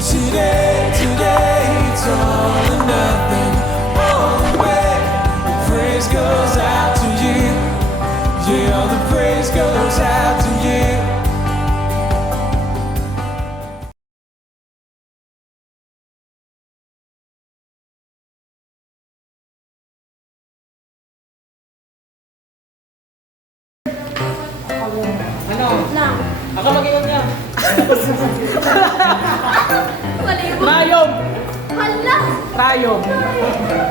Today, it's all or nothing. All the way, the praise goes out to you. Yeah, the praise goes out to you. Ano? Lang. Ako mag-iwan niya. Maligo. Rayom! Hala. Rayom!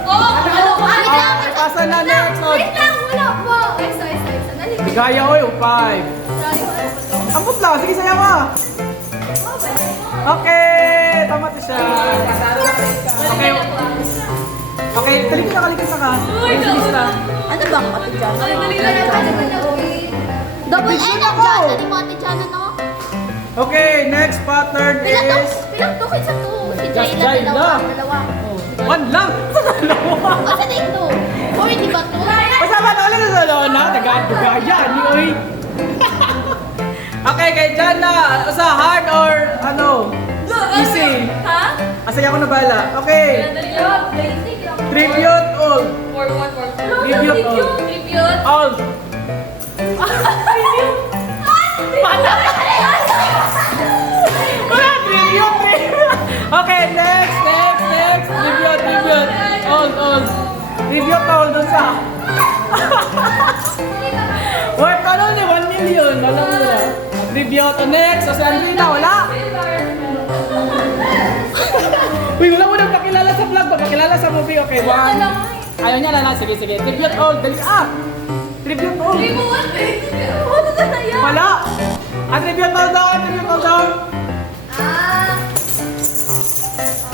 Oh, ano ba? Wait lang. Pasa na next. Wait lang, wala po. Ay, sorry. Sandali. Bigaya ko yung 5. Sorry, wala po to. Ang putla, sige saya ka. Oh, wala. Okay, tama to siya. Okay. Okay, talikod na ka. Uy, Sige na. ano ba ang Ate Jana? Ay, dali lang. Double N ang Jana ni mo, Ate Jana, no? Okay, next pattern is... Pilang to sa to. Si Just Jayla, Jayla. dalawa. One lang! Sa dalawa! O, saan na ito? Four, di ba to? Masama na ulit sa dalawa na. Tagad-bugaya. Ni Uy. Okay, kay Jana. Sa hard or ano? Easy. Ha? Asaya ko na bala. Okay. Tribute all. Tribute all. Tribute. All. Wala, tribute. Okay, next. Tribute. All. Tribute all dun sa... Worth ano ni 1 million. Alam mo na. Tribute. Next. So si Andrina, wala. Uy, wala mo nang pakilala sa vlog. Pakilala sa movie. Okay, 1. Ayaw niya na lang. Sige. Tribute all. Dali up. Tribute all. Wala. Tribute all down.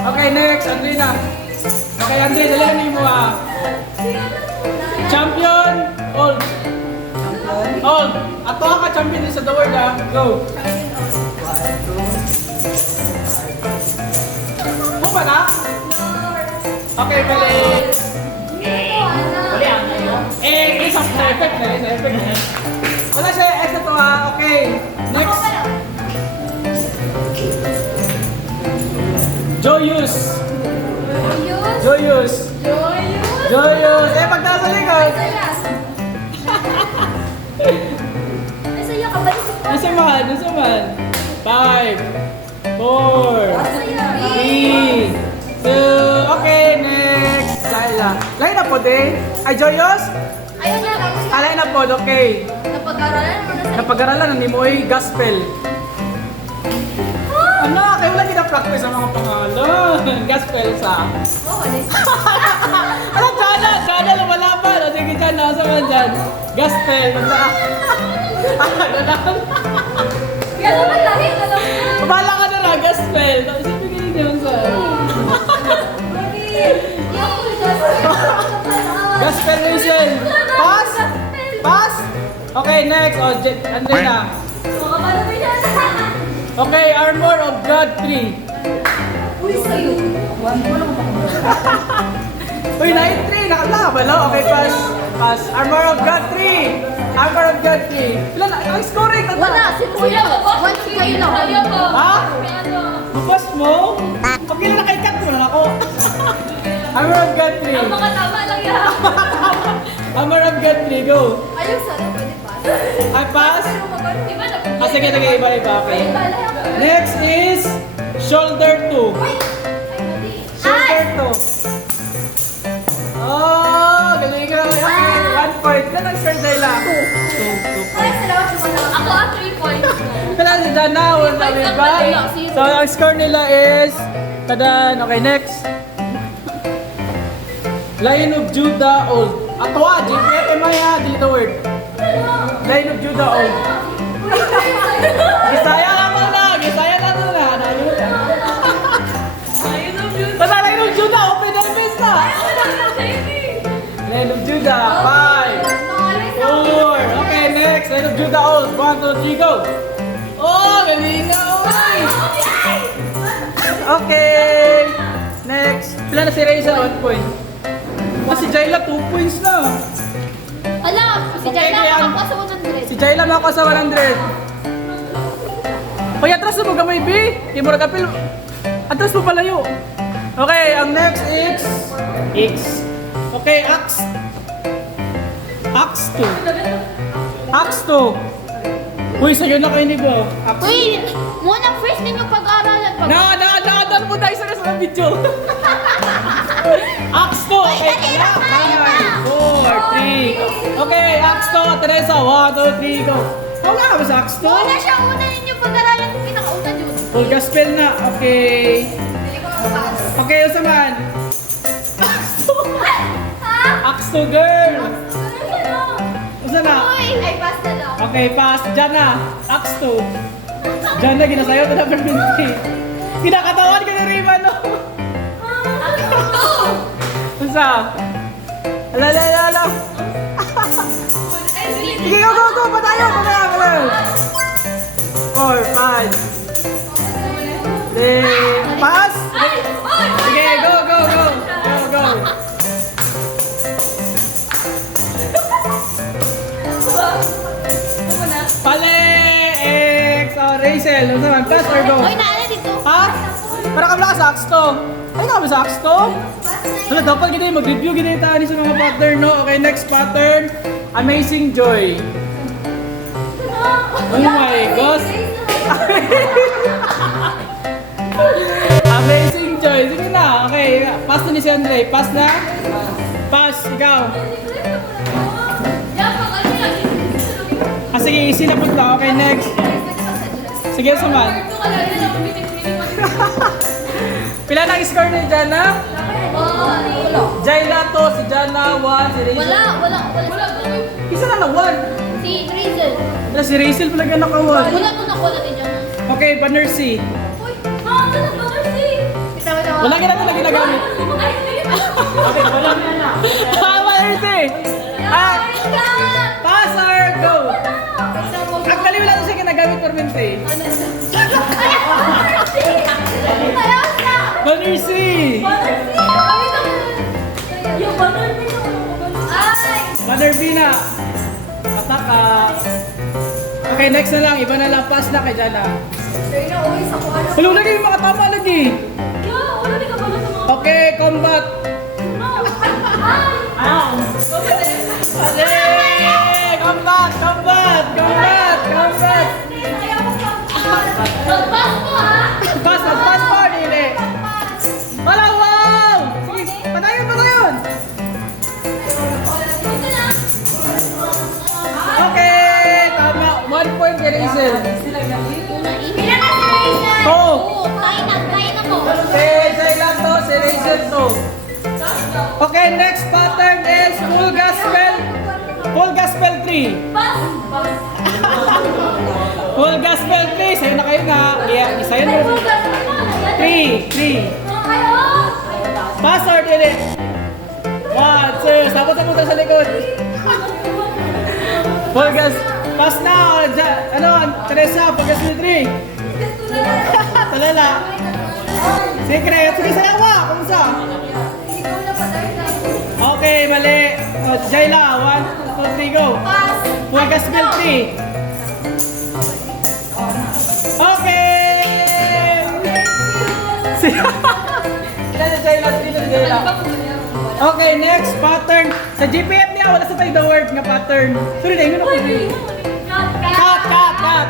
Okay, next. Andrina. Okay, Andre, dali mo Champion. All. Ato ka champion din sa the world Go. Mo ba na? Okay, balik. Isa sa effect na. Wala siya, ito to Okay, next. Joyous. Pagtasa likod. Nasa man. 5, 4, 3, 2, okay, next. Laila. Laila po din. Ay, Joyous? Ayaw niya lang. Laila po, okay. Napag-aralan mo na sa... Napag-aralan ni mo ay gospel. Ano, kayo lang practice ang mga pangalan. Gospel sa... Oh, alis. Ano, Jana, lumalaban. O sige, Jana, asa man dyan? Gospel, magdaan. Ano lang? Yan naman lahi. Pabala ka na lang, gospel. Isipin niyo sa... Gospel reason. Pass? Okay, next. O, Andrina. Okay, Armor of God 3. Uy, sa'yo. Uy, 9-3. Nakalaban, no? Okay, pass. Armor of God 3. Ilan? Ang scoring. Wala, si Kuya. One kayo lang. Ha? Bukas mo? Okay na nakaikat mo na ako. Armor of God 3. Ang mga tama lang yan. Armor of God 3, go. Ayun, sana pwede pa. Ay, pass? Iba na. Sige, iba. Okay. Next is shoulder 2. Shoulder 2. Oh, galing ka. Okay, 1 point. Ilan ang sir Dayla? 2 points. Ako 3 points. Kailan si Jana, wala na ba? So, ang score nila is kadan. Okay, next. Lion of Judah old. Ato JPMI delete the word. Lion of Judah old. Gisaya lang muna. Basta Lion of Judah, open the face na. Lion of Judah, 5, 4. Okay, next. Lion of Judah old. 1, 2, 3, go. Oh, galing na. Okay. Next. Pila na si Reza 1 point. Si Jayla 2 points na. Ala, si Okay, Jayla kaya- ako sa 100. Si Jayla ako sa 100. Hoy, atras mo gamay, B. Imura kapil. Atras mo palayo. Okay, ang next is X. Okay, Axe. Axe 2. Axe 2. Uy, sa'yo na kayo nigo. Axe. Uy, muna first ninyo pag-aaralan pa. Nakadaan mo tayo sa video. Axe 2. Okay, dali na, tayo na. 4, 3. Okay, Axe 2. Teresa, 1, 2, 3, go. Wala ka ba sa Axe 2? Muna siya, una ninyo pag-aaralan kung pinakauna dyan. Full gospel na. Okay. Hindi ko mapas. Okay, usaman. Ha? Axe 2, girl. Usa na. Uy, ay pass na lang. Okay, pass. Diyan na. Axe 2. Diyan na, ginasayo ito na permanente. Kinakatawan ka na rin, no? Usa. Ala. Sige, go. Patayo. 4, 5. Pass. Sige, go. Pale! X! Oh, Rachel, ano naman? Pass or go? Uy, naala dito. Ha? Para ka sa axe to. Ay, ka ba sa axe to? Wala, dapat kita yung mag-review kita tayo sa mga pattern, no? Okay, next pattern. Amazing Joy. Oh my gosh. Amazing Joy. Sige na. Okay, pass na ni si Andre. Pass na? Pass, ikaw. Sige, easy na po ito. Okay, next. Sige, suman. Pila na ang score ni Jana? Jayla to, si Jana, 1, si Rachel. Wala. Isa na 1. Si Drizzle. Wala, si Rachel pala ka naka-1. Wala to nakuha ni Jana. Okay, Banner C. Uy, wala si. Wala ka na talaga ginagamit. Okay, wala na. Banner C. Pass or go? Actually, wala to siya ginagamit permanente. Banner C. Banner B na. Ataka. Okay, next na lang. Iba na lang. Pass na kay Jana. Hello, lagi yung mga tama lagi. Okay, combat. Hey, combat. Pass pa, dili. Wala, wow! Sige, patayon. Okay, tama. 1 point kay Rachel. Oh. Tayo na ko. Okay, Jayla to, si Rachel to. Okay, next pattern is Full Gospel 3. Full Gospel 3, sa'yo na kayo nga. Yeah, sa'yo na. 3. Pass or dili? 1, 2, sabot sa likod. Full gas. Pass na. Teresa, Full Gospel 3. Talala. Secret. Sige, sayawa. Kumusta? Okay, mali. Jayla, 1, 2, 3, go. Full Gospel 3. Okay! Jayla. Okay, next pattern. Sa GPF niya, wala sa tayo the word nga pattern. Sorry na, yun ako. Cut.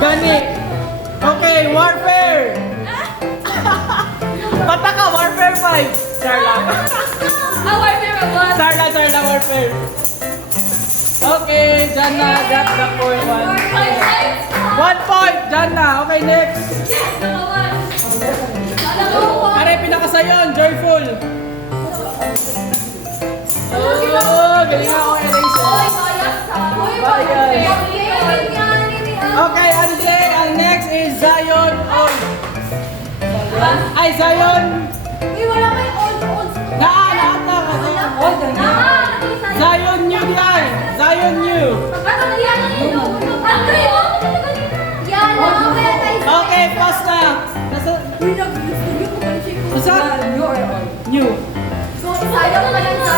Gani. Okay, warfare. Pataka, warfare 5. Sarla, warfare. Okay, Jana got the point 1 point, Jana. Okay, next. Are, pinakasayon, joyful. Oh, galing ako, Erasel. Okay, Andre, ang next is Zion. Ay, Zion. Zion New diyan. Zion New. Okay, pass na. Nasa? New.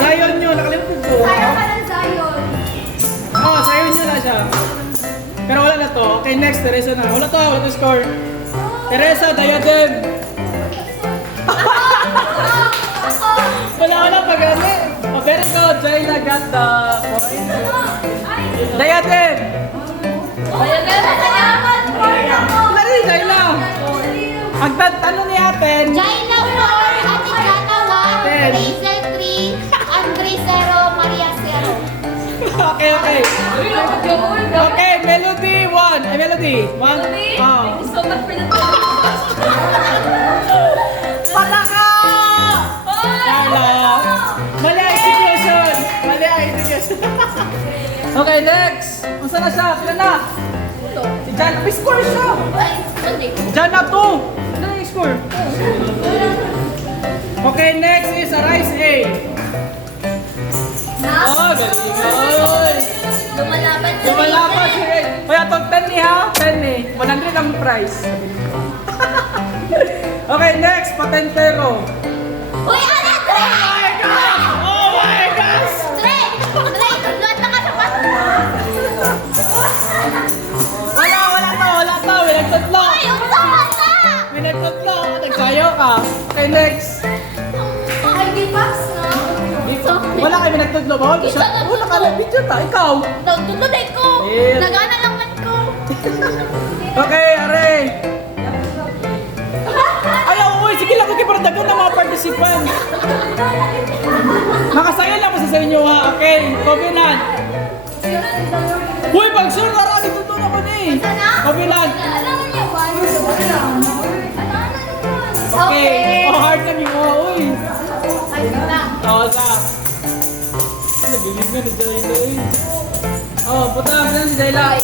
Zion New, nakalimutan ko. Oh, Zion New na siya. Pero wala na to. Okay, next, Teresa na. Wala to score. Teresa, diadem. Wala pag-ani. Oh, very good. Jayla got the point. Diadem. Wala rin, Jayla. Tanong ni Aten. Jaina 4, Ate Jana 1, Ten. Hazel 3, Andre 0, Maria 0. Okay. Okay, Melody 1. Ay, Melody. 1. Oh. So much for the Pataka! Carla. Mali ang execution. Okay, next. Unsa na siya? Sila na. Si Jana. May score siya. Jana 2. Ano yung score? Okay, next is Arise A. Oh, galing. Oy. Lumalaban si Lumalaban si Ray. Kaya itong 10 ni ha? 10 ni. 100 ang price. Okay, next. Patentero. Uy, ano? Dre! Oh my gosh! Dre! Dre! Tulad na ka sa Wala to. May nagtatlo. Uy, usawa ka! May nagtatlo. Nagsayo ka. Okay, next. Ay, di box na. Wala kayo may nagtatlo. Bawal ko siya. Wala ka lang video ta. Ikaw. Tulad ko. Yeah. Nagana lang man ko. Okay, are. Ayaw, uy. Sige lang. Okay, para dagan ng mga participants. Makasaya lang po sa inyo ha. Okay, Covenant. Uy, pag-sure na rin. Dito na ko ni. Covenant. Alam niya ba? Okay. Oh, hard kami mo. Uy. Ay, na. Oo, sa. Nagaling nga ni Jayla eh. Oh, puta. Ano si Jayla?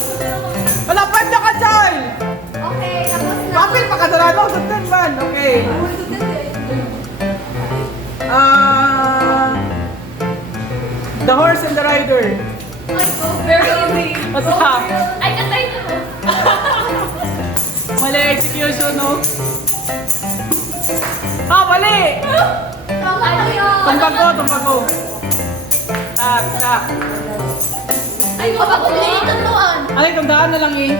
Wala, 5 na ka, Jay! Okay, tapos na. Kapil pa ka sa lalo. Sa 10 man. Okay. The Horse and the Rider. very easy. What's up? I can say no. Mali execution, no? Ah, mali! Tumpag ko. Tak. Ay, kapag tuloy-tuloan. Ano yung tandaan na lang eh?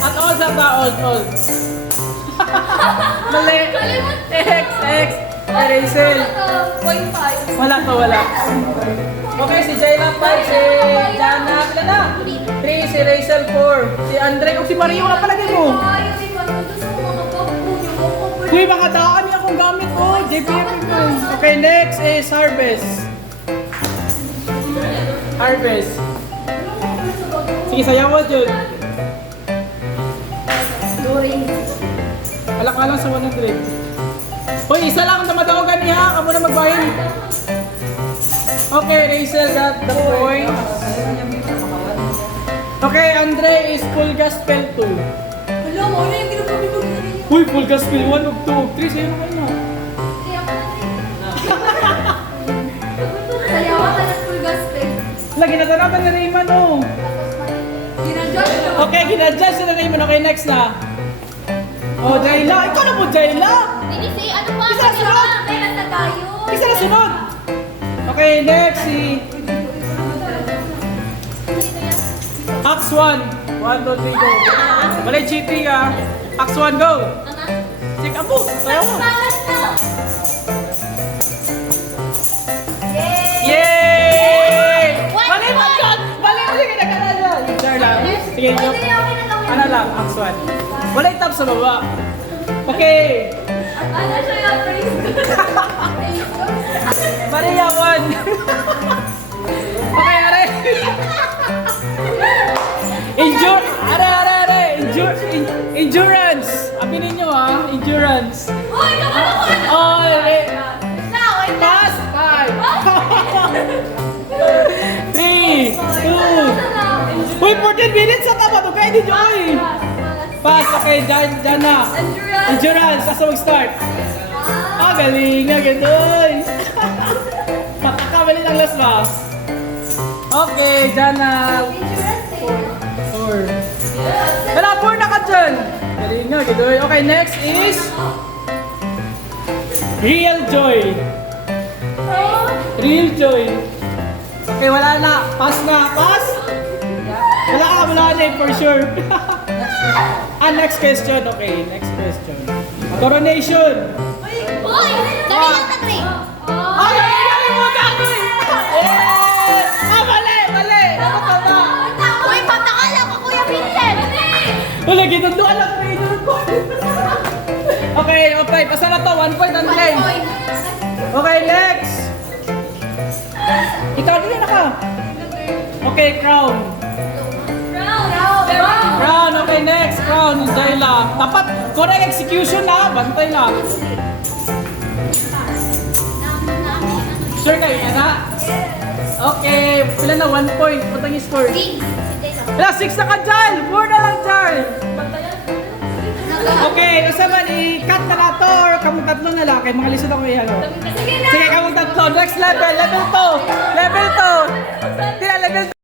At all sa all. Mali. X. Erasel. 0.5. Wala. Okay, si Jayla 5, si Jana, pila na? 3, si Rachel 4, si Andre, o si Mario, wala palagay mo. Uy, mga daan niya akong gamit ko. JPM ko. Okay, next is Harvest. Sige, sayawan yun. Alak ka lang sa 100. Uy, isa lang ang madaogan niya. Kamu na magbahin. Okay, Rachel got the point. Okay, Andre is full gospel 2. Hello, mo na yung ginagawa ko rin. Uy, full gospel 1 of 2 of 3. Sa'yo naman na. Sayawan ka ng full gospel. Lagi na tanaman na Rayman, oh. Ginadjudge na. Okay, ginadjust na Rayman. Okay, next na. Oh, Jayla. Ikaw na po, Jayla. Dinisi, ano pa? Isa na sunod. Pera na tayo. Isa na sunod. Okay, next si Ax 1. 1, 2, 3, go. Balay cheating ah. Ax 1, go. Check apo. Sayo mo. Bawas na. Yay! One Bali mo point. dyan! Bali mo sige nagkakala. Sure lang. Sige, Uy, go. dali, okay na lang. Ano lang, Ax 1. Wala yung tab sa baba. Okay. Ano siya yung praise? Maria 1. Okay, are. Endurance. Aminin nyo ah, endurance. Uy, kapano ko na? Oh, Na, wait na. pass. 5. 3, 2. Uy, 14 minutes sa tama to. Kaya di Joy. Pass. Okay, dyan na. Endurance. Asa mag-start? Ah, galing nga, gano'n. Patakamali lang last pass. Okay, dyan na. 4. Wala, 4 na ka dyan. Galing nga, gano'n. Okay, next is Real Joy. Real Joy. Okay, wala na. Pass na. Pass. Wala ka name for sure. Next question. Okay, next question. Coronation. Boy! Dali lang na 3. Ay, galing mo, galing! Eh! Mali! Dapat ba? Uy, patakala ka, Kuya Vincent! Wala, ginunduan lang trainer ko. Okay, pasa na to. 1 point ang game. Okay, next. Ikaw, dili na ka. Okay, crown. Crown, okay, next. Crown, Jayla. Dapat, correct execution na. Bantay lang. Sure kayo, yan ha? Okay, sila na 1 point. Punta yung score. Wala, 6 na ka dyan. 4 na lang dyan. Okay, basta man, i-cut na nato or kamong tatlo na lang. Kaya mga lisod ako yan. Sige na! Sige, kamong tatlo. Next level, level 2. Level 2. Tira, level 2.